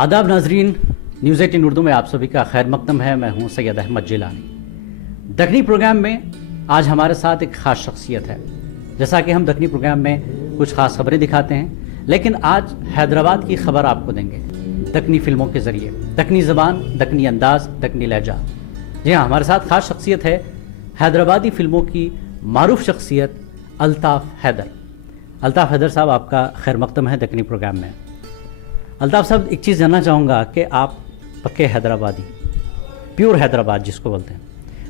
आदाब नाजरीन, न्यूज़ 18 उर्दू में आप सभी का खैर मकदम है। मैं हूं सैयद अहमद जिलानी। दखनी प्रोग्राम में आज हमारे साथ एक ख़ास शख्सियत है। जैसा कि हम दखनी प्रोग्राम में कुछ ख़ास खबरें दिखाते हैं, लेकिन आज हैदराबाद की खबर आपको देंगे दखनी फिल्मों के ज़रिए। दखनी ज़बान, दखनी अंदाज, दखनी लहजा। जी हाँ, हमारे साथ ख़ास शख्सियत है हैदराबादी फिल्मों की मारूफ शख्सियत अल्ताफ़ हैदर। अल्ताफ़ हैदर साहब, आपका खैर मकदम है दखनी प्रोग्राम में। अल्ताफ़ साहब, एक चीज़ जानना चाहूँगा कि आप पक्के हैदराबादी, प्योर हैदराबाद जिसको बोलते हैं,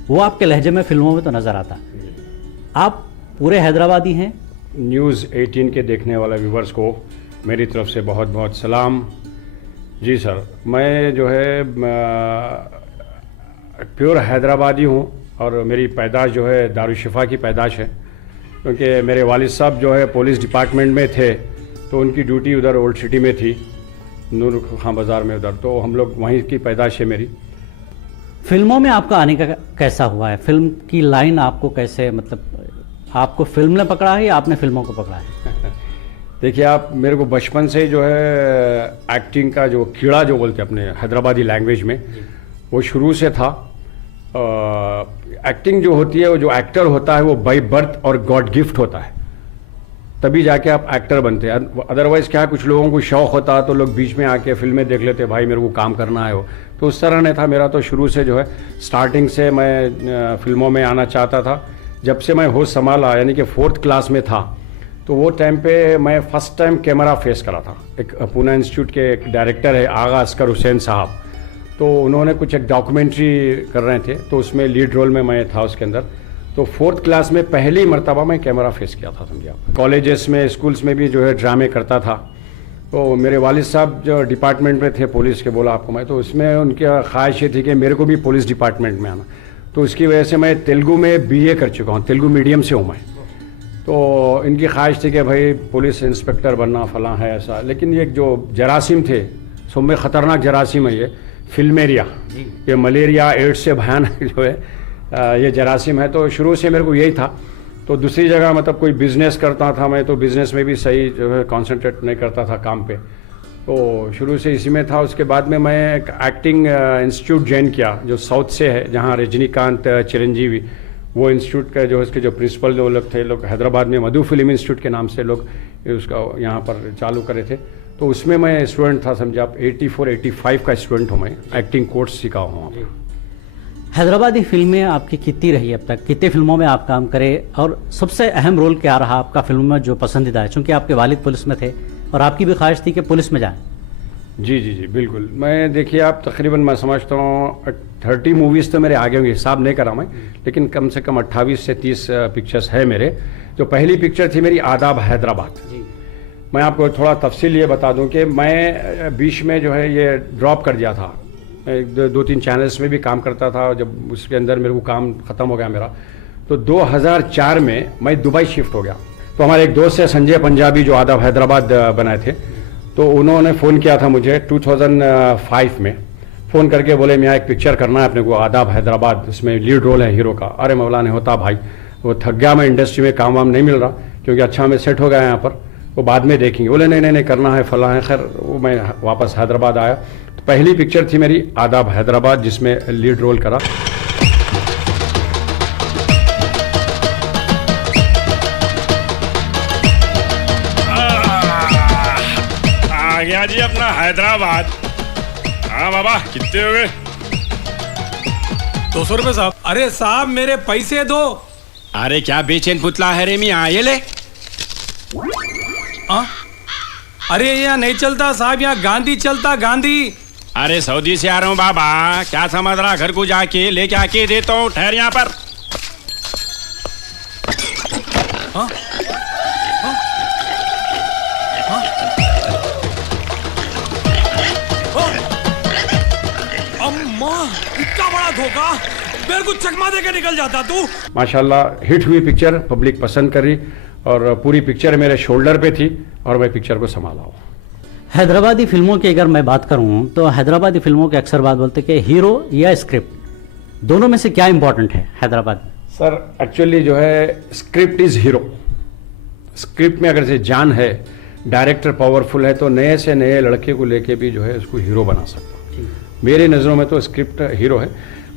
वो आपके लहजे में फिल्मों में तो नज़र आता है। आप पूरे हैदराबादी हैं। न्यूज़ 18 के देखने वाले व्यूवर्स को मेरी तरफ से बहुत बहुत सलाम। जी सर, मैं जो है प्योर हैदराबादी हूँ और मेरी पैदाश जो है दारुशिफा की पैदाश है, क्योंकि मेरे वालिद साहब जो है पुलिस डिपार्टमेंट में थे, तो उनकी ड्यूटी उधर ओल्ड सिटी में थी, नूर खां बाज़ार में उधर, तो हम लोग वहीं की पैदाश है मेरी। फिल्मों में आपका आने का कैसा हुआ है? फिल्म की लाइन आपको कैसे, मतलब आपको फिल्म ने पकड़ा है या आपने फिल्मों को पकड़ा है? देखिए, आप मेरे को बचपन से जो है एक्टिंग का जो कीड़ा जो बोलते हैं अपने हैदराबादी लैंग्वेज में, वो शुरू से था। एक्टिंग जो होती है, वो जो एक्टर होता है वो बाई बर्थ और गॉड गिफ्ट होता है, तभी जाके आप एक्टर बनते हैं। अदरवाइज़ क्या, कुछ लोगों को शौक़ होता है तो लोग बीच में आके फिल्में देख लेते, भाई मेरे को काम करना है वो, तो उस तरह नहीं था मेरा। तो शुरू से जो है स्टार्टिंग से मैं फिल्मों में आना चाहता था। जब से मैं होश संभाला, यानी कि 4th क्लास में था, तो वो टाइम पे मैं फ़र्स्ट टाइम कैमरा फेस करा था। एक पूना इंस्टीट्यूट के एक डायरेक्टर है आगा अस्कर हुसैन साहब, तो उन्होंने कुछ एक डॉक्यूमेंट्री कर रहे थे, तो उसमें लीड रोल में मैं था उसके अंदर। तो 4th क्लास में पहली मर्तबा मैं कैमरा फेस किया था, समझिए आप। कॉलेजेस में, स्कूल्स में भी जो है ड्रामे करता था। तो मेरे वालिद साहब जो डिपार्टमेंट में थे पुलिस के, बोला आपको मैं, तो उसमें उनकी ख्वाहिश ये थी कि मेरे को भी पुलिस डिपार्टमेंट में आना। तो उसकी वजह से मैं तेलुगु में BA कर चुका हूँ, तेलुगु मीडियम से हूँ मैं। तो इनकी ख्वाहिश थी कि भाई पुलिस इंस्पेक्टर बनना, फलां है ऐसा। लेकिन ये जो जरासीम थे, सब में ख़तरनाक जरासीम है ये फिल्मेरिया, ये मलेरिया एड्स से भयानक जो है ये जरासीम है। तो शुरू से मेरे को यही था। तो दूसरी जगह मतलब कोई बिज़नेस करता था मैं, तो बिज़नेस में भी सही जो है कॉन्सेंट्रेट नहीं करता था काम पे, तो शुरू से इसी में था। उसके बाद में मैं एक एक्टिंग इंस्टीट्यूट ज्वाइन किया जो साउथ से है, जहाँ रजनीकांत, चिरंजीवी, वो इंस्टीट्यूट का जो इसके जो प्रिंसिपल जो लोग थे, लोग हैदराबाद में मधु फिल्म इंस्टीट्यूट के नाम से लोग उसका यहाँ पर चालू करे थे। तो उसमें मैं स्टूडेंट था, समझे आप। 84-85 का स्टूडेंट हूँ मैं, एक्टिंग कोर्स सीखा हूँ वहाँ पर। हैदराबादी फिल्में आपकी कितनी रही अब तक? कितने फिल्मों में आप काम करें और सबसे अहम रोल क्या रहा आपका फिल्म में जो पसंदीदा है? चूँकि आपके वालिद पुलिस में थे और आपकी भी ख्वाहिश थी कि पुलिस में जाएं। जी जी जी, बिल्कुल। मैं देखिए, आप तकरीबन मैं समझता हूँ 30 मूवीज़ तो मेरे आगे होंगे, हिसाब नहीं करा मैं, लेकिन कम से कम 28 से 30 पिक्चर्स है मेरे। जो पहली पिक्चर थी मेरी आदाब हैदराबाद। मैं आपको थोड़ा तफसील ये बता दूं कि मैं बीच में जो है ये ड्रॉप कर दिया था। मैं 2-3 चैनल्स में भी काम करता था। जब उसके अंदर मेरे को काम ख़त्म हो गया मेरा, तो 2004 में मैं दुबई शिफ्ट हो गया। तो हमारे एक दोस्त है संजय पंजाबी, जो आदाब हैदराबाद बनाए थे, तो उन्होंने फ़ोन किया था मुझे 2005 में। फ़ोन करके बोले मियाँ एक पिक्चर करना है अपने को, आदाब हैदराबाद, इसमें लीड रोल है हीरो का। अरे मौला नहीं होता भाई, वो थक गया मैं, इंडस्ट्री में काम वाम नहीं मिल रहा, क्योंकि अच्छा मैं सेट हो गया यहाँ पर, वो बाद में देखेंगे। बोले नहीं करना है, फला है। खैर वो मैं वापस हैदराबाद आया। तो पहली पिक्चर थी मेरी आदाब हैदराबाद, जिसमें लीड रोल करा। आ गया जी अपना हैदराबाद। हाँ बाबा, कितने हो गए? 200 रुपये साहब। अरे साहब, मेरे पैसे दो। अरे क्या बेचैन पुतला है रे मियाँ, ये ले। अरे यहाँ नहीं चलता साहब, यहाँ गांधी चलता, गांधी। अरे सऊदी से आ रहा हूँ बाबा, क्या समझ रहा? घर को जाके लेके आके देता हूँ, ठहर यहाँ पर। अम्मा, इतना बड़ा धोखा, मेरे को चकमा देके निकल जाता तू। माशाल्लाह हिट हुई पिक्चर, पब्लिक पसंद करी, और पूरी पिक्चर मेरे शोल्डर पे थी और मैं पिक्चर को संभाला हूँ। हैदराबादी फिल्मों की अगर मैं बात करूं तो हैदराबादी फिल्मों के अक्सर बात बोलते कि हीरो या स्क्रिप्ट, दोनों में से क्या इंपॉर्टेंट है हैदराबाद में? सर एक्चुअली जो है स्क्रिप्ट इज़ हीरो। स्क्रिप्ट में अगर से जान है डायरेक्टर पावरफुल है तो नए से नए लड़के को लेके भी जो है उसको हीरो बना सकता हूँ। मेरी नज़रों में तो स्क्रिप्ट हीरो है,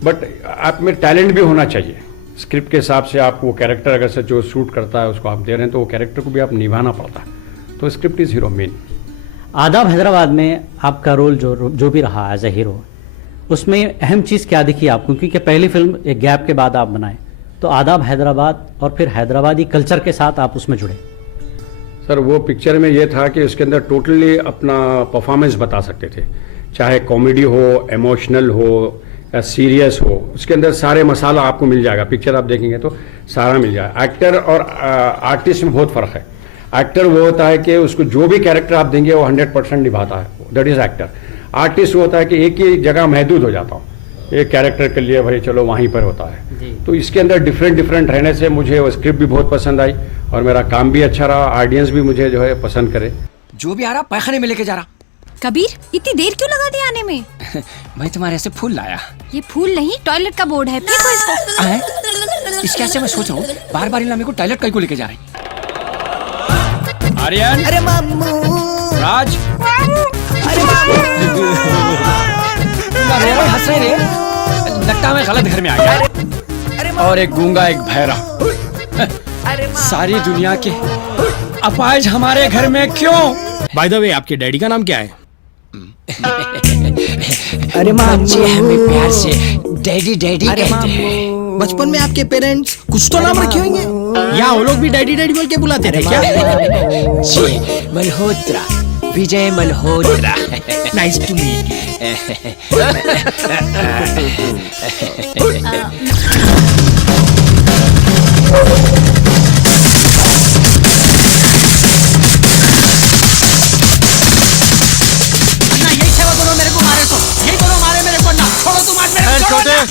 बट आप में टैलेंट भी होना चाहिए। स्क्रिप्ट के हिसाब से आप वो कैरेक्टर अगर से जो शूट करता है उसको आप दे रहे हैं तो वो कैरेक्टर को भी आप निभाना पड़ता है, तो स्क्रिप्ट इज़ हीरो मेन। आदाब हैदराबाद में आपका रोल जो भी रहा एज ए हीरो, उसमें अहम चीज़ क्या दिखी आपको, क्योंकि पहली फिल्म एक गैप के बाद आप बनाए, तो आदाब हैदराबाद और फिर हैदराबादी कल्चर के साथ आप उसमें जुड़े? सर वो पिक्चर में ये था कि उसके अंदर टोटली अपना परफॉर्मेंस बता सकते थे, चाहे कॉमेडी हो, इमोशनल हो या सीरियस हो, उसके अंदर सारे मसाला आपको मिल जाएगा। पिक्चर आप देखेंगे तो सारा मिल जाएगा। एक्टर और आर्टिस्ट में बहुत फ़र्क है। एक्टर वो होता है कि उसको जो भी कैरेक्टर आप देंगे वो 100% निभाता है, दैट इज़ एक्टर। आर्टिस्ट वो होता है कि एक ही जगह महदूद हो जाता हूँ, एक कैरेक्टर के लिए भाई चलो वहीं पर होता है। तो इसके अंदर डिफरेंट रहने से मुझे वो स्क्रिप्ट भी बहुत पसंद आई और मेरा काम भी अच्छा रहा, ऑडियंस भी मुझे जो है पसंद करे। जो भी आ रहा पैखाने में लेके जा रहा। कबीर, इतनी देर क्यों लगा दी आने में? मैं तुम्हारे से फूल लाया। ये फूल नहीं, टॉयलेट का बोर्ड है, फेंको इसको। इसके ऐसे मैं सोच रहा हूँ बार बार मेरे को टॉयलेट कहीं को लेके जा रही। आर्यन, अरे मामू, राज, अरे मामू, हंस रहे रे। लगता मैं गलत घर में आ गया। और एक गूंगा एक बहरा, सारी दुनिया के अपाहिज हमारे घर में क्यों? बाय द वे आपके डैडी का नाम क्या है? अरे बच्चे हमें प्यार से डैडी डैडी कहते हैं। बचपन में आपके पेरेंट्स कुछ तो नाम रखे होंगे, या वो लोग भी डैडी डैडी बोल के बुलाते रहे क्या? जी, Malhotra, Vijay Malhotra. Nice to meet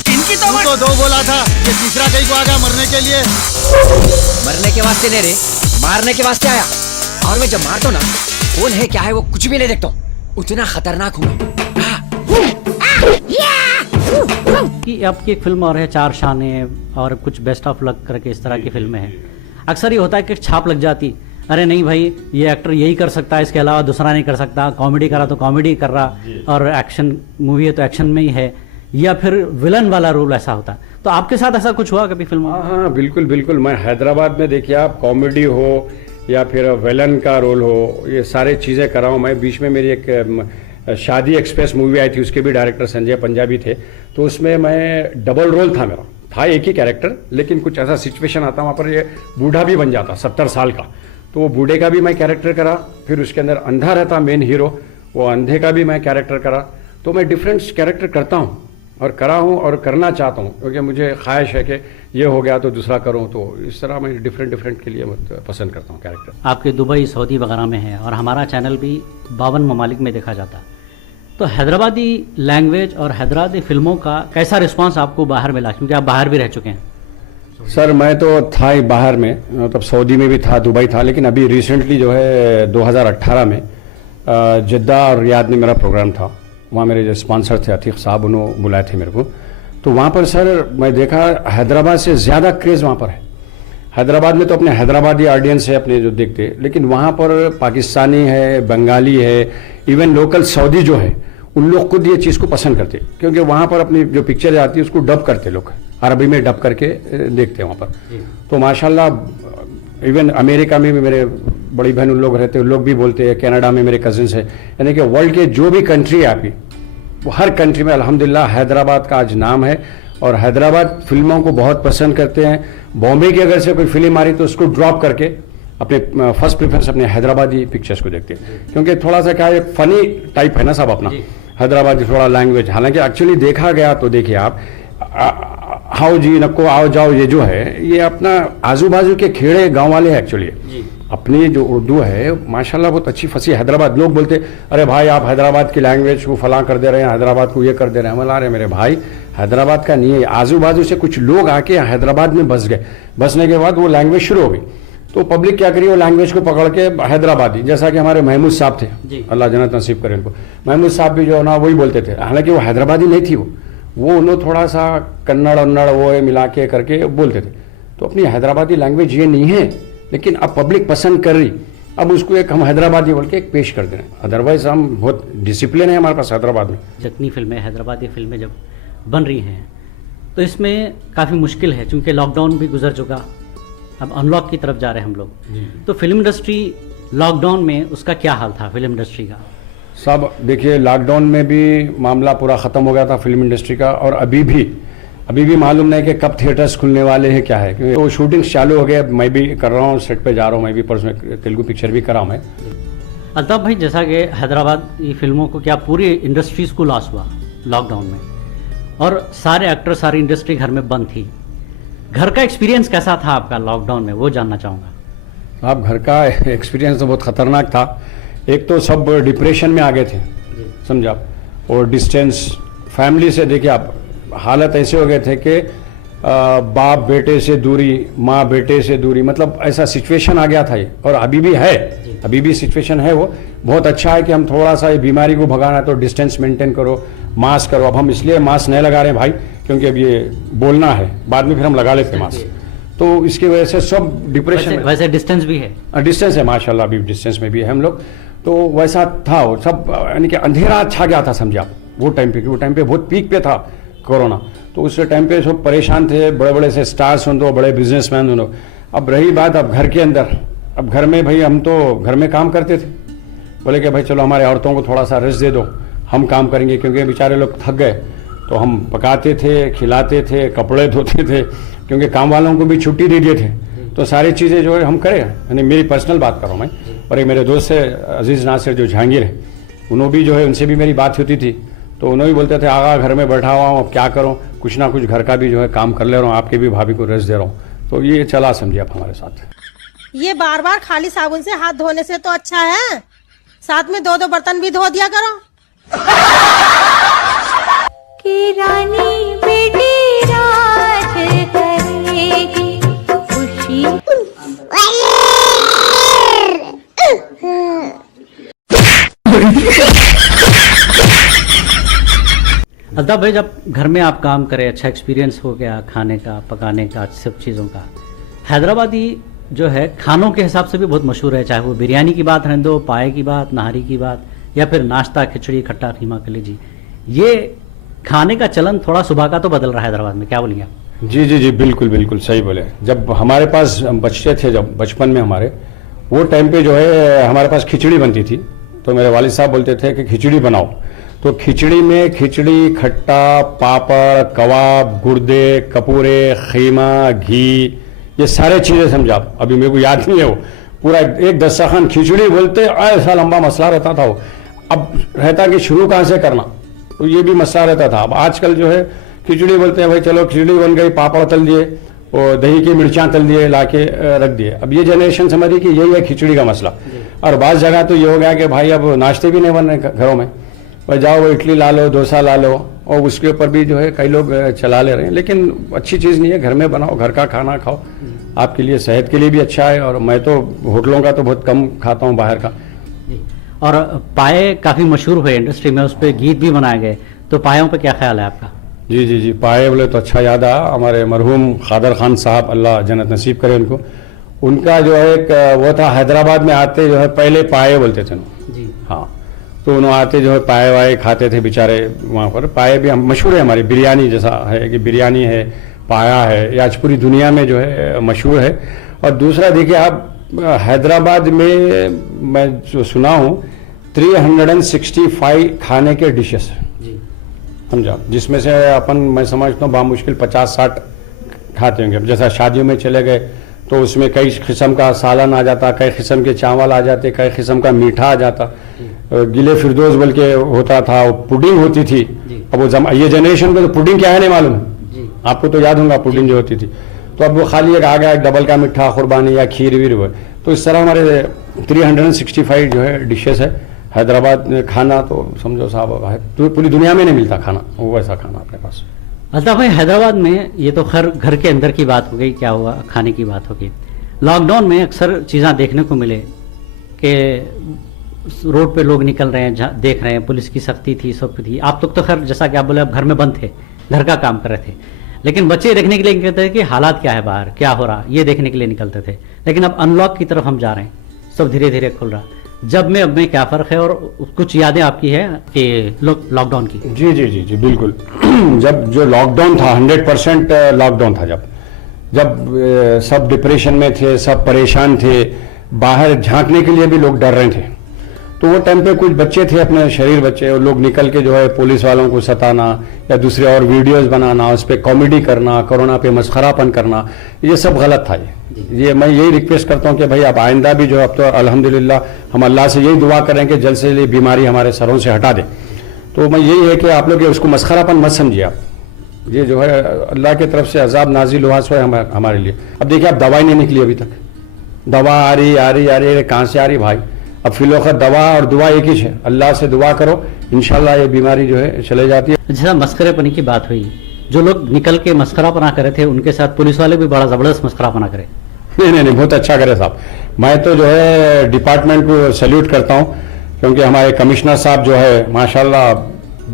इनकी तो दो बोला था, ये तीसरा कहीं को आ गया मरने के लिए। मरने के वास्ते नहीं रे, मारने के वास्ते आया। और मैं जब मारता हूँ ना, कौन है क्या है वो कुछ भी नहीं देखता हूँ, उतना खतरनाक हूँ मैं। कि आपकी एक फिल्म और है चार शाने और कुछ बेस्ट ऑफ लक करके इस तरह की फिल्में हैं। अक्सर ये होता है कि छाप लग जाती, अरे नहीं भाई ये एक्टर यही कर सकता है, इसके अलावा दूसरा नहीं कर सकता, कॉमेडी करा तो कॉमेडी कर रहा, और एक्शन मूवी है तो एक्शन में ही है, या फिर विलन वाला रोल ऐसा होता है। तो आपके साथ ऐसा कुछ हुआ कभी फिल्म? हाँ बिल्कुल बिल्कुल। मैं हैदराबाद में देखिए आप कॉमेडी हो या फिर विलन का रोल हो, ये सारे चीज़ें कर रहा हूँ मैं। बीच में मेरी एक शादी एक्सप्रेस मूवी आई थी, उसके भी डायरेक्टर संजय पंजाबी थे, तो उसमें मैं डबल रोल था मेरा, था एक ही कैरेक्टर, लेकिन कुछ ऐसा सिचुएशन आता वहाँ पर ये बूढ़ा भी बन जाता 70 साल का, तो वो बूढ़े का भी मैं कैरेक्टर करा। फिर उसके अंदर अंधा रहता मेन हीरो, वो अंधे का भी मैं कैरेक्टर करा। तो मैं डिफरेंट कैरेक्टर करता हूँ और करा हूँ और करना चाहता हूँ, क्योंकि मुझे ख्वाहिश है कि ये हो गया तो दूसरा करूँ, तो इस तरह मैं डिफरेंट के लिए पसंद करता हूँ कैरेक्टर। आपके दुबई, सऊदी वगैरह में है और हमारा चैनल भी 52 ममालिक में देखा जाता है, तो हैदराबादी लैंग्वेज और हैदराबादी फिल्मों का कैसा रिस्पांस आपको बाहर मिला, क्योंकि आप बाहर भी रह चुके हैं? सर मैं तो था ही बाहर में, मतलब सऊदी में भी था, दुबई था, लेकिन अभी रिसेंटली जो है 2018 में जिद्दा और रियाद में मेरा प्रोग्राम था। वहाँ मेरे जो स्पॉन्सर थे अतीक साहब, उन्होंने बुलाए थे मेरे को, तो वहाँ पर सर मैं देखा हैदराबाद से ज़्यादा क्रेज़ वहाँ पर है। हैदराबाद में तो अपने हैदराबादी ऑडियंस है अपने जो देखते, लेकिन वहाँ पर पाकिस्तानी है, बंगाली है, इवन लोकल सऊदी जो है, उन लोग खुद ये चीज़ को पसंद करते, क्योंकि वहाँ पर अपनी जो पिक्चर आती है उसको डब करते लोग, अरबी में डब करके देखते हैं वहाँ पर। तो माशाल्लाह इवन अमेरिका में भी मेरे बड़ी बहन उन लोग रहते हैं, लोग भी बोलते हैं, कनाडा में मेरे कजिन्स हैं, यानी कि वर्ल्ड के जो भी कंट्री है आपकी, वो हर कंट्री में अल्हम्दुलिल्लाह हैदराबाद का आज नाम है और हैदराबाद फिल्मों को बहुत पसंद करते हैं। बॉम्बे की अगर से कोई फिल्म आ रही तो उसको ड्रॉप करके अपने फर्स्ट प्रेफरेंस अपने हैदराबादी पिक्चर्स को देखते हैं, क्योंकि थोड़ा सा क्या है फनी टाइप है ना सब अपना हैदराबादी थोड़ा लैंग्वेज। हालांकि एक्चुअली देखा गया तो देखिए आप हाउ जी नको आओ जाओ, ये जो है ये अपना आजू बाजू के खेड़े गांव वाले हैं एक्चुअली। अपनी जो उर्दू है माशाल्लाह बहुत अच्छी फंसी। हैदराबाद लोग बोलते अरे भाई आप हैदराबाद की लैंग्वेज को फलां कर दे रहे हैं, हैदराबाद को ये कर दे रहे हैं। मला रहे मेरे भाई हैदराबाद का नहीं है, आजू बाजू से कुछ लोग आके हैदराबाद में बस गए, बसने के बाद वो लैंग्वेज शुरू हो गई, तो पब्लिक क्या करी वो लैंग्वेज को पकड़ के हैदराबादी, जैसा कि हमारे महमूद साहब थे, अल्लाह जन्नत नसीब करे उनको, महमूद साहब भी जो है ना वही बोलते थे, हालांकि वो हैदराबादी नहीं थी, वो उन्होंने थोड़ा सा कन्नड़ उन्नड़ वो मिला के करके बोलते थे। तो अपनी हैदराबादी लैंग्वेज ये नहीं है, लेकिन अब पब्लिक पसंद कर रही, अब उसको एक हम हैदराबादी बोल के एक पेश कर दे रहे हैं। अदरवाइज हम बहुत डिसिप्लिन है हमारे पास हैदराबाद में। दक्खनी फिल्में, हैदराबादी फिल्में जब बन रही हैं तो इसमें काफ़ी मुश्किल है, क्योंकि लॉकडाउन भी गुजर चुका, अब अनलॉक की तरफ जा रहे हैं हम लोग। तो फिल्म इंडस्ट्री लॉकडाउन में उसका क्या हाल था फिल्म इंडस्ट्री का? सब देखिए, लॉकडाउन में भी मामला पूरा ख़त्म हो गया था फिल्म इंडस्ट्री का, और अभी भी मालूम नहीं कि कब थिएटर्स खुलने वाले हैं क्या है, क्योंकि वो शूटिंग्स चालू हो गए। मैं भी कर रहा हूँ, सेट पे जा रहा हूँ, मैं भी परसों तेलुगु पिक्चर भी कर रहा हूँ मैं। अल्ताफ भाई, जैसा कि हैदराबाद की फिल्मों को क्या पूरी इंडस्ट्रीज को लॉस हुआ लॉकडाउन में, और सारे एक्टर, सारी इंडस्ट्री घर में बंद थी, घर का एक्सपीरियंस कैसा था आपका लॉकडाउन में, वो जानना चाहूँगा। आप घर का एक्सपीरियंस तो बहुत ख़तरनाक था। एक तो सब डिप्रेशन में आ गए थे, समझा आप, और डिस्टेंस फैमिली से देखिए आप, हालत ऐसे हो गए थे कि बाप बेटे से दूरी, माँ बेटे से दूरी, मतलब ऐसा सिचुएशन आ गया था ये, और अभी भी है, अभी भी सिचुएशन है। वो बहुत अच्छा है कि हम थोड़ा सा ये बीमारी को भगाना है तो डिस्टेंस मेंटेन करो, मास्क करो। अब हम इसलिए मास्क नहीं लगा रहे हैं भाई, क्योंकि अब ये बोलना है, बाद में फिर हम लगा लेते हैं मास्क, तो इसकी वजह से सब डिप्रेशन। वैसे डिस्टेंस भी है, डिस्टेंस है माशाल्लाह, अभी डिस्टेंस में भी है हम लोग। तो वैसा था वो सब, यानी कि अंधेरा छा गया था, समझा वो टाइम पे, वो टाइम पे बहुत पीक पे था कोरोना, तो उस टाइम पे सब परेशान थे, बड़े बड़े से स्टार्स हों, तो बड़े बिजनेसमैन हों। अब रही बात अब घर के अंदर, अब घर में भाई हम तो घर में काम करते थे, बोले कि भाई चलो हमारे औरतों को थोड़ा सा रेस्ट दे दो, हम काम करेंगे, क्योंकि बेचारे लोग थक गए। तो हम पकाते थे, खिलाते थे, कपड़े धोते थे, क्योंकि काम वालों को भी छुट्टी दे दिए थे, तो सारी चीज़ें जो है हम करें। यानी मेरी पर्सनल बात कर रहा हूँ मैं, और एक मेरे दोस्त है अजीज़ नासिर जो जहांगीर है, उन्होंने भी जो है, उनसे भी मेरी बात होती थी, तो उन्होंने भी बोलते थे आगा घर में बैठा हुआ हूँ, अब क्या करूँ, कुछ ना कुछ घर का भी जो है काम कर ले रहा हूँ, आपके भी भाभी को रेस्ट दे रहा हूँ। तो ये चला समझिए आप हमारे साथ। ये बार बार खाली साबुन से हाथ धोने से तो अच्छा है साथ में दो बर्तन भी धो दिया करो। कि रानी बेटी राज करेगी खुशी। अल्ताफ भाई, जब घर में आप काम करें, अच्छा एक्सपीरियंस हो गया खाने का, पकाने का, सब चीज़ों का। हैदराबादी जो है खानों के हिसाब से भी बहुत मशहूर है, चाहे वो बिरयानी की बात रहने दो, पाए की बात, नहारी की बात, या फिर नाश्ता, खिचड़ी, खट्टा, कीमा, कलेजी। ये खाने का चलन थोड़ा सुबह का तो बदल रहा है हैदराबाद में, क्या बोलेंगे आप? जी जी जी, बिल्कुल बिल्कुल सही बोले। जब हमारे पास बच्चे थे, जब बचपन में हमारे, वो टाइम पे जो है हमारे पास खिचड़ी बनती थी, तो मेरे वालिद साहब बोलते थे कि खिचड़ी बनाओ, तो खिचड़ी में खिचड़ी, खट्टा, पापड़, कबाब, गुर्दे, कपूरे, खीमा, घी, ये सारे चीज़ें समझा। अभी मेरे को याद नहीं है, वो पूरा एक दस्तरखान खिचड़ी बोलते, ऐसा लंबा मसला रहता था वो। अब रहता कि शुरू कहाँ से करना, तो ये भी मसला रहता था। अब आजकल जो है खिचड़ी बोलते हैं, भाई चलो खिचड़ी बन गई, पापड़ तल दिए और दही की मिर्चाँ तल दिए, ला के रख दिए। अब ये जनरेशन समझ रही कि यही है खिचड़ी का मसला। और बाज़ जगह तो ये हो गया कि भाई अब नाश्ते भी नहीं बन रहे घरों में, भाई जाओ वो इडली ला लो, डोसा ला लो, और उसके ऊपर भी जो है कई लोग चला ले रहे हैं, लेकिन अच्छी चीज़ नहीं है। घर में बनाओ, घर का खाना खाओ, आपके लिए, सेहत के लिए भी अच्छा है। और मैं तो होटलों का तो बहुत कम खाता हूँ, बाहर का। और पाए काफ़ी मशहूर हुए इंडस्ट्री में, उस पर गीत भी बनाए गए, तो पायों पे क्या ख्याल है आपका? जी जी जी, पाए बोले तो अच्छा याद आया, हमारे मरहूम खादर खान साहब, अल्लाह जन्नत नसीब करे उनको, उनका जो है एक वो था, हैदराबाद में आते जो है पहले पाए बोलते थे जी। हाँ, तो उन्होंने आते जो है पाए वाए खाते थे बेचारे वहाँ पर। पाए भी हम मशहूर है, हमारी बिरयानी जैसा है कि बिरयानी है, पाया है, ये आज पूरी दुनिया में जो है मशहूर है। और दूसरा देखिए आप, हैदराबाद में मैं जो सुना हूँ 365 खाने के डिशेस समझा, जिसमें से अपन, मैं समझता हूँ बामुश्किल 50-60 खाते होंगे। जैसा शादियों में चले गए तो उसमें कई किस्म का सालन आ जाता, कई किस्म के चावल आ जाते, कई किस्म का मीठा आ जाता, गिले फिरदोस बोल के होता था, वो पुडिंग होती थी। अब वो ये जनरेशन को तो पुडिंग क्या है नहीं मालूम, आपको तो याद होगा पुडिंग जो होती थी। तो अब वो खाली एक आ गया, एक डबल का मीठा, कुर्बानी या खीर वीर वो। तो इस तरह हमारे 365 जो है डिशेस है हैदराबाद में। खाना तो समझो साहब है, तो पूरी दुनिया में नहीं मिलता खाना, वो वैसा खाना अपने पास। अल्ताफ भाई, हैदराबाद में ये तो खैर घर के अंदर की बात हो गई, क्या हुआ खाने की बात हो गई। लॉकडाउन में अक्सर चीज़ें देखने को मिले कि रोड पे लोग निकल रहे हैं, देख रहे हैं, पुलिस की सख्ती थी, सब थी। आप लोग तो खैर जैसा कि आप बोले, आप घर में बंद थे, घर का काम कर रहे थे, लेकिन बच्चे देखने के लिए निकलते थे कि हालात क्या है बाहर, क्या हो रहा, ये देखने के लिए निकलते थे। लेकिन अब अनलॉक की तरफ हम जा रहे हैं, सब धीरे धीरे खुल रहा। जब में अब में क्या फ़र्क है, और कुछ यादें आपकी है कि लॉकडाउन की? जी जी जी जी बिल्कुल। जब जो लॉकडाउन था 100% लॉकडाउन था, जब सब डिप्रेशन में थे, सब परेशान थे, बाहर झांकने के लिए भी लोग डर रहे थे, तो वो टाइम पे कुछ बच्चे थे, अपने शरीर बच्चे, और लोग निकल के जो है पुलिस वालों को सताना या दूसरे और वीडियोस बनाना, उस पर कॉमेडी करना, कोरोना पे मस्खरापन करना, ये सब गलत था। ये मैं यही रिक्वेस्ट करता हूँ कि भाई अब आइंदा भी जो है, अब तो अल्हम्दुलिल्लाह हम अल्लाह से यही दुआ करें कि जल्द से जल्द बीमारी हमारे सरों से हटा दे। तो मैं यही है कि आप लोग उसको मस्खरापन मत समझिए। आप ये जो है अल्लाह की तरफ से अजाब नाजिल हुआ सो है हमारे लिए। अब देखिए, अब दवाई नहीं निकली अभी तक, दवा आ रही कहाँ से आ रही भाई? अब फिलौखत दवा और दुआ एक ही है, अल्लाह से दुआ करो, इंशाल्लाह ये बीमारी जो है चले जाती है। जैसा मस्करेपनी की बात हुई, जो लोग निकल के मस्करापना करे थे, उनके साथ पुलिस वाले भी बड़ा जबरदस्त मस्करापना करे। नहीं, बहुत अच्छा करे साहब। मैं तो जो है डिपार्टमेंट को सैल्यूट करता हूँ, क्योंकि हमारे कमिश्नर साहब जो है माशाल्लाह,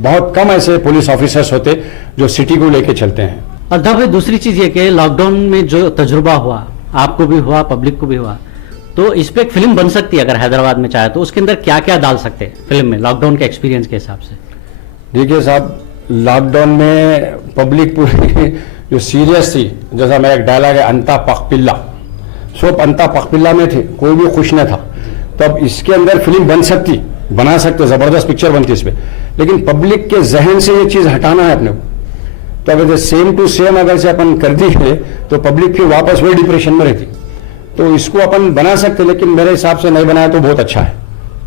बहुत कम ऐसे पुलिस ऑफिसर्स होते जो सिटी को लेके चलते हैं। और भाई दूसरी चीज ये कि लॉकडाउन में जो तजुर्बा हुआ, आपको भी हुआ, पब्लिक को भी हुआ, तो इस पे एक फिल्म बन सकती है अगर हैदराबाद में चाहे तो। उसके अंदर क्या क्या डाल सकते हैं फिल्म में, लॉकडाउन के एक्सपीरियंस के हिसाब से? देखिए साहब, लॉकडाउन में पब्लिक पूरी जो सीरियस थी, जैसा मेरा एक डायलॉग है, अंता पखपिल्ला, सब अंता पखपिल्ला में थे, कोई भी खुश न था। तो अब इसके अंदर फिल्म बना सकते, जबरदस्त पिक्चर बनती इस पर, लेकिन पब्लिक के जहन से ये चीज हटाना है अपने को। तो अगर सेम टू सेम अगर से अपन कर दी है तो पब्लिक फिर वापस वही डिप्रेशन में रहती। तो इसको अपन बना सकते, लेकिन मेरे हिसाब से नहीं बनाया तो बहुत अच्छा है,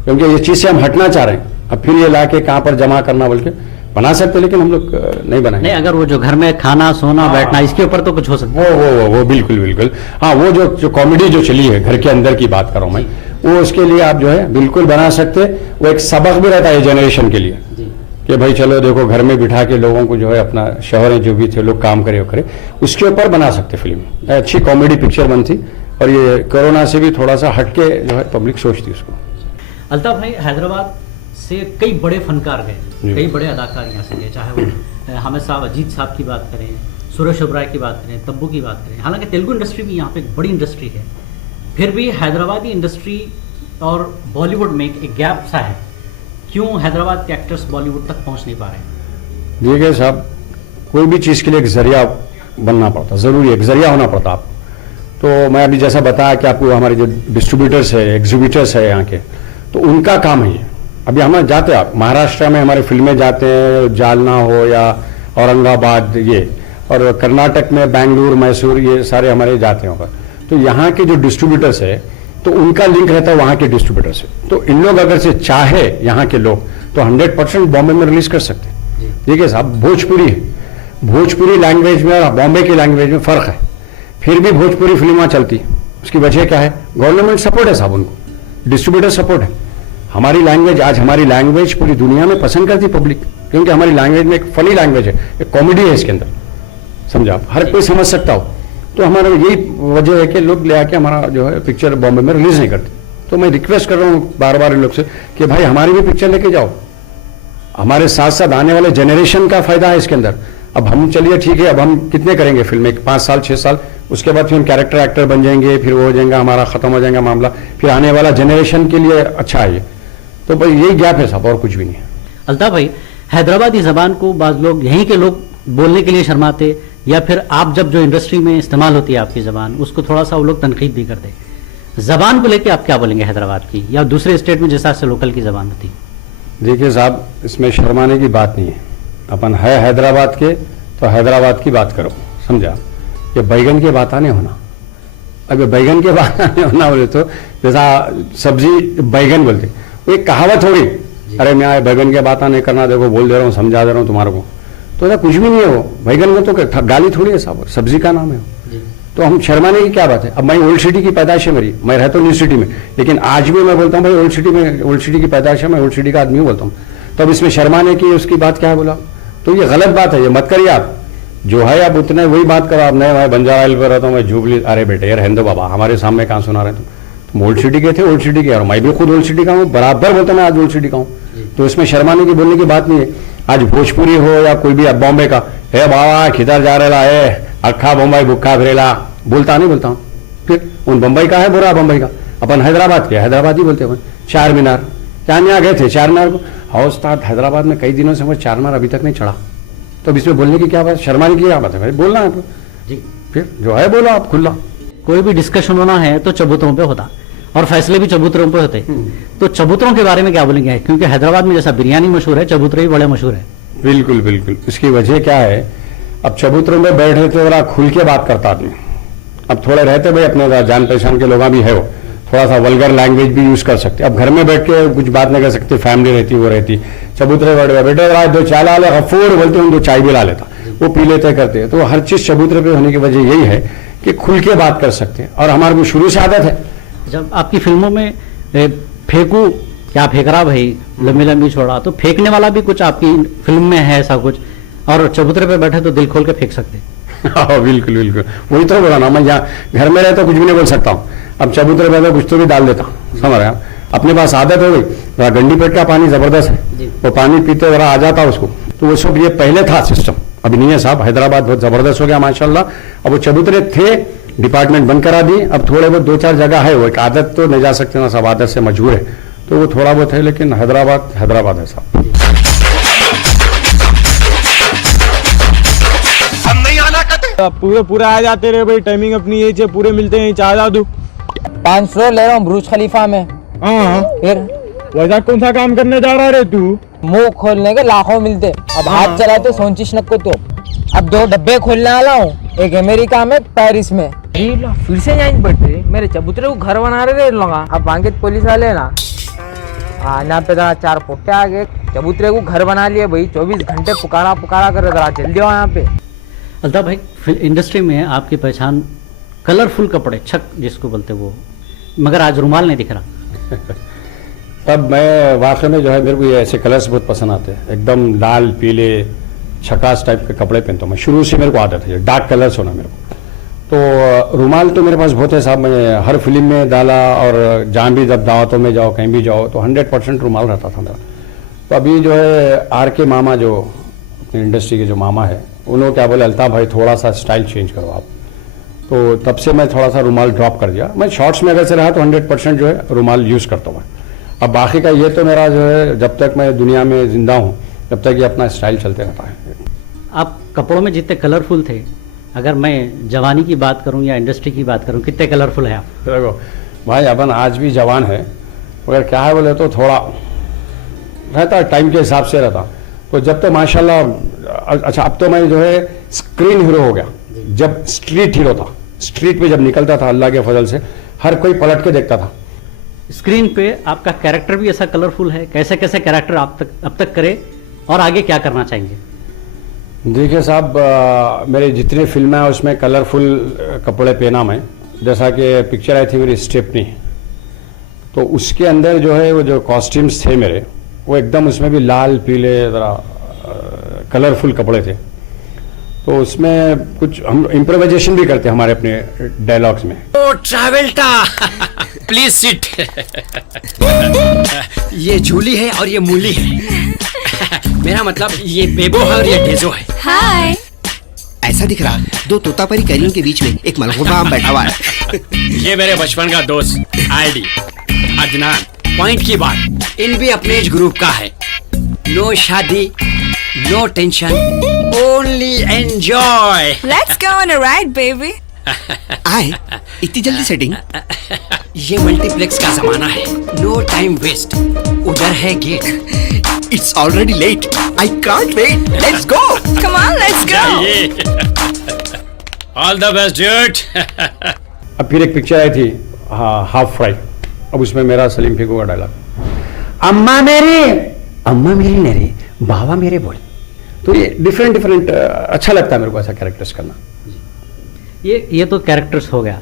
क्योंकि ये चीज से हम हटना चाह रहे हैं। अब फिर ये लाके कहां पर जमा करना, बोल के बना सकते, लेकिन हम लोग नहीं बनाए। नहीं, अगर वो जो घर में खाना सोना बैठना, इसके ऊपर तो कुछ हो सकता है। वो बिल्कुल। हाँ, वो जो कॉमेडी जो चली है घर के अंदर की बात कर रहा हूं मैं, वो उसके लिए आप जो है बिल्कुल बना सकते। वो एक सबक भी रहता है जनरेशन के लिए कि भाई चलो देखो, घर में बिठा के लोगों को जो है अपना शहर जो भी थे लोग काम करे, उसके ऊपर बना सकते फिल्म। अच्छी कॉमेडी पिक्चर बनती, और ये कोरोना से भी थोड़ा सा हटके जो है पब्लिक सोचती उसको। अल्ताफ भाई, हैदराबाद से कई बड़े फनकार गए, कई बड़े अदाकार यहाँ से गए, चाहे वो हामिद साहब, अजीत साहब की बात करें, सुरेश ओबराय की बात करें, तब्बू की बात करें। हालांकि तेलुगु इंडस्ट्री भी यहाँ पे एक बड़ी इंडस्ट्री है, फिर भी हैदराबादी इंडस्ट्री और बॉलीवुड में एक गैप सा है। क्यों हैदराबाद के एक्टर्स बॉलीवुड तक पहुँच नहीं पा रहे? देखिए साहब, कोई भी चीज़ के लिए एक जरिया बनना पड़ता, ज़रूरी एक जरिया होना पड़ता आप। तो मैं अभी जैसा बताया कि आपको हमारे जो डिस्ट्रीब्यूटर्स है, एग्जीबिटर्स है यहाँ के, तो उनका काम है ये। अभी हम जाते हैं, आप महाराष्ट्र में हमारे फिल्में जाते हैं, जालना हो या औरंगाबाद ये, और कर्नाटक में बेंगलुरु, मैसूर, ये सारे हमारे जाते हैं वहाँ। तो यहाँ के जो डिस्ट्रीब्यूटर्स है, तो उनका लिंक रहता है वहाँ के डिस्ट्रीब्यूटर से। तो इन लोग अगर से चाहे यहाँ के लोग तो 100% बॉम्बे में रिलीज कर सकते हैं। देखिए साहब, भोजपुरी है, भोजपुरी लैंग्वेज में और बॉम्बे की लैंग्वेज में फ़र्क है, फिर भी भोजपुरी फिल्में चलती है। उसकी वजह क्या है? गवर्नमेंट सपोर्ट है साहब, उनको डिस्ट्रीब्यूटर सपोर्ट है। हमारी लैंग्वेज, आज हमारी लैंग्वेज पूरी दुनिया में पसंद करती पब्लिक, क्योंकि हमारी लैंग्वेज में एक फनी लैंग्वेज है, एक कॉमेडी है इसके अंदर, समझा आप, हर कोई समझ सकता हो। तो हमारा यही वजह है कि लोग ले आके हमारा जो है पिक्चर बॉम्बे में रिलीज नहीं करते। तो मैं रिक्वेस्ट कर रहा हूँ बार बार इन लोग से कि भाई हमारी भी पिक्चर लेके जाओ, हमारे साथ साथ आने वाले जनरेशन का फायदा है इसके अंदर। अब हम चलिए ठीक है, अब हम कितने करेंगे फिल्में, 5 साल 6 साल, उसके बाद फिर हम कैरेक्टर एक्टर बन जाएंगे, फिर वो हो जाएगा, हमारा खत्म हो जाएगा मामला, फिर आने वाला जनरेशन के लिए अच्छा है ये। तो भाई यही गैप है साहब, और कुछ भी नहीं है। अल्ताफ भाई, हैदराबादी जबान को बाज लोग, यहीं के लोग बोलने के लिए शर्माते, या फिर आप जब जो इंडस्ट्री में इस्तेमाल होती है आपकी जबान, उसको थोड़ा सा वो लोग तनकीद भी करते। जबान को लेके आप क्या बोलेंगे हैदराबाद की या दूसरे स्टेट में जैसा से लोकल की जबान होती? देखिए साहब, इसमें शर्माने की बात नहीं है। अपन है हैदराबाद के, तो हैदराबाद की बात करो, समझा। ये बैगन के बात आने होना, अगर बैगन के बात आने होना बोले तो जैसा सब्जी बैगन बोलते, वो एक कहावत हो गई, अरे मैं बैगन के बात नहीं करना, देखो बोल दे रहा हूँ, समझा दे रहा हूँ तुम्हारे को, तो ऐसा कुछ भी नहीं है। वो बैगन में तो गाली थोड़ी है साहब, सब्जी का नाम है। तो हम शर्माने की क्या बात है? अब मैं ओल्ड सिटी की पैदाइश है मेरी, मैं रहता हूँ न्यू सिटी में, लेकिन आज भी मैं बोलता हूँ भाई ओल्ड सिटी की पैदाइश है, मैं ओल्ड सिटी का आदमी बोलता हूँ। तो अब इसमें शर्माने की उसकी बात क्या है बोला? तो ये गलत बात है, ये मत करिए आप। जो है आप उतने वही बात करो। आप नहीं, मैं बंजारा हिल पर रहता हूँ, मैं जुबली, अरे बेटे यार हिंदू बाबा, हमारे सामने कहाँ सुना रहे तुम ओल्ड सिटी के थे, ओल्ड सिटी के, और मैं भी खुद ओल्ड सिटी का हूँ, बराबर बोलता मैं आज ओल्ड सिटी का हूँ। तो इसमें शर्माने की बोलने की बात नहीं है। आज भोजपुरी हो या कोई भी बॉम्बे का, हे बाबा किधर जा रहा है, अखा बम्बई भुक्खा फिरेला, बोलता नहीं बोलता हूँ। फिर उन बम्बई का है बुरा बम्बई का, अपन हैदराबाद के, हैदराबादी बोलते हैं, चार मीनार, क्या यहाँ गए थे चार मीनार को? हाँ उस्ताद हैदराबाद में कई दिनों से मैं चार मीनार अभी तक नहीं चढ़ा। तो अब इसमें बोलने की क्या बात, शर्माने की क्या बात है भाई, बोलना है आपको जी। फिर जो है बोलो आप खुला। कोई भी डिस्कशन होना है तो चबूतरों पे होता और फैसले भी चबूतरों पे होते। तो चबूतरों के बारे में क्या बोलेंगे, क्योंकि हैदराबाद में जैसा बिरयानी मशहूर है, चबूतरे भी बड़े मशहूर है। बिल्कुल बिल्कुल, इसकी वजह क्या है, अब चबूतरों में बैठे तो जरा खुल के बात करता आदमी। अब थोड़े रहते भाई अपने जान पहचान के लोग भी है, वो थोड़ा सा वल्गर लैंग्वेज भी यूज कर सकते। अब घर में बैठ के कुछ बात नहीं कर सकते, फैमिली रहती वो रहती, चबूतरे बेटे दो चाय ला ले, गफूर बोलते हैं, दो चाय भी ला लेता, वो पी लेते करते। तो हर चीज चबूतरे पे होने की वजह यही है कि खुल के बात कर सकते हैं, और हमारे को शुरू से आदत है। जब आपकी फिल्मों में फेंकू क्या फेंक रहा भाई, लंबी लंबी छोड़ा, तो फेंकने वाला भी कुछ आपकी फिल्म में है ऐसा कुछ, और चबूतरे पे बैठे तो दिल खोल के फेंक सकते। हाँ बिल्कुल बिल्कुल, वही तो बोला ना, मैं यहाँ घर में रहता कुछ भी नहीं बोल सकता हूँ, अब चबूतरे पे तो कुछ तो भी डाल देता, समझ रहे आप। अपने पास आदत हो गई, जरा गंडी पेट का पानी जबरदस्त है, वो पानी पीते जरा आ जाता उसको, तो वो सब ये पहले था सिस्टम, अभी नहीं है साहब। हैदराबाद बहुत जबरदस्त हो गया माशाल्लाह। अब वो चबूतरे थे, डिपार्टमेंट बंद करा दी, अब थोड़े बहुत दो चार जगह है, वो एक आदत तो नहीं जा सकते ना, सब आदत से मजबूर है, तो वो थोड़ा बहुत है, लेकिन हैदराबाद हैदराबाद है साहब। पूरे पूरा आ जाते रहे भाई, टाइमिंग अपनी यही है, पूरे मिलते हैं, चाह जा दू 500 ले रहा हूँ बुर्ज खलीफा में। हाँ फिर वैसा कौन सा काम करने जा रहा रे तू? मुंह खोलने के लाखों मिलते, अब हाथ चलाते 34 नक्को। तो अब 2 डब्बे खोलने वाला हूँ, एक अमेरिका में, पेरिस में। फिर से जाएंगे बैठ रहे, मेरे चबूतरे को घर बना रहे लगा। अब बांगे पुलिस वाले ना यहाँ पे 4 पोटे आ गए, चबूतरे को घर बना लिए भाई, 24 घंटे पुकारा कर रहा, जल्दी आओ यहाँ पे। अल्ताफ भाई, इंडस्ट्री में आपकी पहचान कलरफुल कपड़े, छक जिसको बोलते वो, मगर आज रुमाल नहीं दिख रहा। तब मैं वाकई में जो है, मेरे को ये ऐसे कलर्स बहुत पसंद आते हैं, एकदम लाल पीले छकास टाइप के कपड़े पहनता हूँ मैं, शुरू से मेरे को आदत है डार्क कलर्स होना मेरे को। तो रुमाल तो मेरे पास बहुत है साहब, मैं हर फिल्म में डाला, और जहाँ भी जब दावतों में जाओ, कहीं भी जाओ, तो 100% रुमाल रहता था मेरा। तो अभी जो है आर के मामा, जो अपनी इंडस्ट्री के जो मामा है, उन्होंने क्या बोले, अल्ताफ भाई थोड़ा सा स्टाइल चेंज करो आप। तो तब से मैं थोड़ा सा रुमाल ड्रॉप कर दिया। मैं शॉर्ट्स में अगर से रहा तो 100% जो है रुमाल यूज़ करता हूँ। अब बाकी का ये तो मेरा जो है, जब तक मैं दुनिया में जिंदा हूँ तब तक ये अपना स्टाइल चलते रहता है। आप कपड़ों में जितने कलरफुल थे, अगर मैं जवानी की बात करूं या इंडस्ट्री की बात करूं, कितने कलरफुल हैं आप? देखो भाई, अपन आज भी जवान है, मगर क्या है बोले तो थोड़ा रहता टाइम के हिसाब से रहता। तो जब तो माशाल्लाह, अच्छा अब तो मैं जो है स्क्रीन हीरो हो गया, जब स्ट्रीट हीरो था, स्ट्रीट पे जब निकलता था अल्लाह के फजल से हर कोई पलट के देखता था। स्क्रीन पे आपका कैरेक्टर भी ऐसा कलरफुल है, कैसे कैसे कैरेक्टर आप अब तक करे और आगे क्या करना चाहेंगे? देखिए साहब, मेरे जितने फिल्में हैं उसमें कलरफुल कपड़े पहना मैं। जैसा कि पिक्चर आई थी मेरी स्टेपनी, तो उसके अंदर जो है वो जो कॉस्ट्यूम्स थे मेरे, वो एकदम उसमें भी लाल पीले ज़रा कलरफुल कपड़े थे। तो उसमें कुछ हम इम्प्रोवाइजेशन भी करते हैं हमारे अपने डायलॉग्स में। ओ ट्रैवल्टा, प्लीज सिट। ये जूली है और ये मूली है। मेरा मतलब ये बेबो है और ये डेजो है। हाय। ऐसा दिख रहा, 2 तोतापरी कैरियों के बीच में एक मलगोबा आम बैठा हुआ है। ये मेरे बचपन का दोस्त आईडी अदनान। पॉइंट की बात, इन भी अपने एज ग्रुप का है। नो शादी, no tension, only enjoy. Let's go on a ride, baby. आए, इतनी जल्दी सेटिंग? ये मल्टीप्लेक्स का जमाना है, नो टाइम वेस्ट। उधर है gate. It's already late, I can't wait, let's go. Come on, let's go. All the best dude. अब फिर एक पिक्चर आई थी, हाँ, हाफ फ्राई। अब उसमें मेरा सलीम फिको का डायलॉग, अम्मा मेरी नरे, बाबा मेरे बोल। तो ये डिफरेंट अच्छा लगता है मेरे को ऐसा कैरेक्टर्स करना। ये तो कैरेक्टर्स हो गया।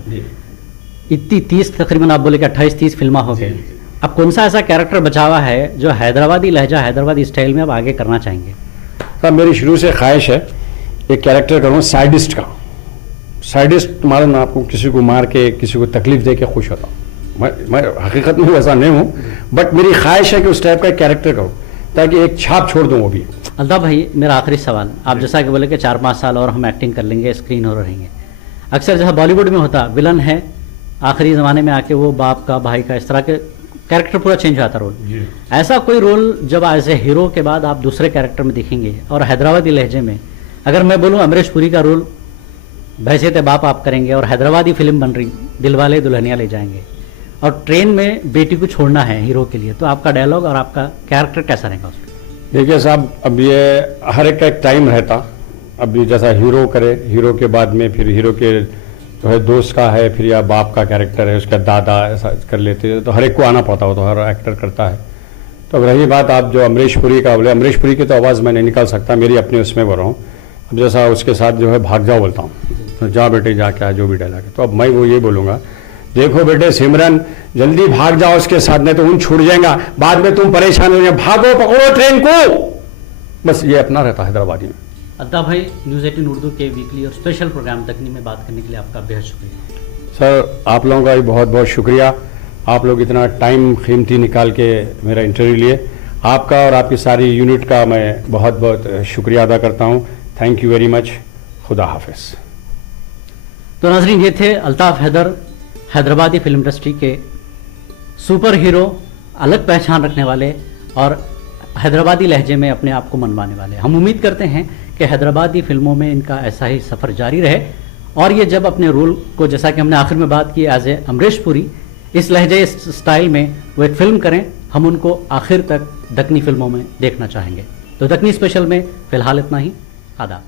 इतनी 30 तकरीबन आप बोले कि 28-30 फिल्में हो गई। अब कौन सा ऐसा कैरेक्टर बचा हुआ है जो हैदराबादी लहजा, हैदराबादी स्टाइल में अब आगे करना चाहेंगे? साहब मेरी शुरू से ख्वाहिश है एक कैरेक्टर करूँ सैडिस्ट का। सैडिस्ट मालूम ना आपको, किसी को मार के किसी को तकलीफ दे के खुश होता हूँ। मैं हकीकत में वैसा नहीं हूँ, बट मेरी ख्वाहिश है कि उस टाइप का कैरेक्टर करूँ ताकि एक छाप छोड़ दूँ वो भी। अल्ताफ भाई, मेरा आखिरी सवाल, आप जैसा कि बोले कि 4-5 साल और हम एक्टिंग कर लेंगे, स्क्रीन हो रहेंगे। अक्सर जहाँ बॉलीवुड में होता विलन है आखिरी ज़माने में आके वो बाप का, भाई का, इस तरह के कैरेक्टर पूरा चेंज हो जाता रोल। ऐसा कोई रोल जब एज ए हीरो के बाद आप दूसरे कैरेक्टर में दिखेंगे और हैदराबादी लहजे में, अगर मैं बोलूँ अमरीश पुरी का रोल भैंसे ते बाप आप करेंगे और हैदराबादी फिल्म बन रही दिलवाले दुल्हनिया ले जाएंगे और ट्रेन में बेटी को छोड़ना है हीरो के लिए, तो आपका डायलॉग और आपका कैरेक्टर कैसा रहेगा उसमें? देखिए साहब, अब ये हर एक का एक टाइम रहता। अभी जैसा हीरो करे, हीरो के बाद में फिर हीरो के जो है दोस्त का है, फिर या बाप का कैरेक्टर है, उसका दादा, ऐसा कर लेते हैं, तो हर एक को आना पड़ता हो, तो हर एक्टर करता है। तो अब रही बात आप जो अमरीश पुरी का बोले, अमरीश पुरी की तो आवाज़ मैं नहीं निकाल सकता, मेरी अपनी उसमें बोल रहा हूँ। अब जैसा उसके साथ जो है भाग जाओ बोलता हूँ, तो जा बेटे जा, क्या जो भी डायलॉग है, तो अब मैं वो ये बोलूँगा, देखो बेटे सिमरन, जल्दी भाग जाओ उसके साथ, नहीं तो उन छूट जाएगा, बाद में तुम परेशान हो जाए, भागो पकड़ो ट्रेन को। बस ये अपना रहता है हैदराबादी में। अल्ताफ भाई, न्यूज़ 18 उर्दू के वीकली और स्पेशल प्रोग्राम दखनी में बात करने के लिए आपका बेहद शुक्रिया। सर आप लोगों का भी बहुत बहुत शुक्रिया, आप लोग इतना टाइम कीमती निकाल के मेरा इंटरव्यू लिए, आपका और आपकी सारी यूनिट का मैं बहुत बहुत शुक्रिया अदा करता हूँ। Thank you very much. खुदा हाफिज़। तो नाज़रीन, ये थे अल्ताफ हैदर, हैदराबादी फिल्म इंडस्ट्री के सुपर हीरो, अलग पहचान रखने वाले और हैदराबादी लहजे में अपने आप को मनवाने वाले। हम उम्मीद करते हैं कि हैदराबादी फिल्मों में इनका ऐसा ही सफ़र जारी रहे और ये जब अपने रोल को, जैसा कि हमने आखिर में बात की, एज ए अमरीश पुरी, इस लहजे, इस स्टाइल में वो एक फिल्म करें, हम उनको आखिर तक दक्कनी फिल्मों में देखना चाहेंगे। तो दक्कनी स्पेशल में फ़िलहाल इतना ही। आदाब।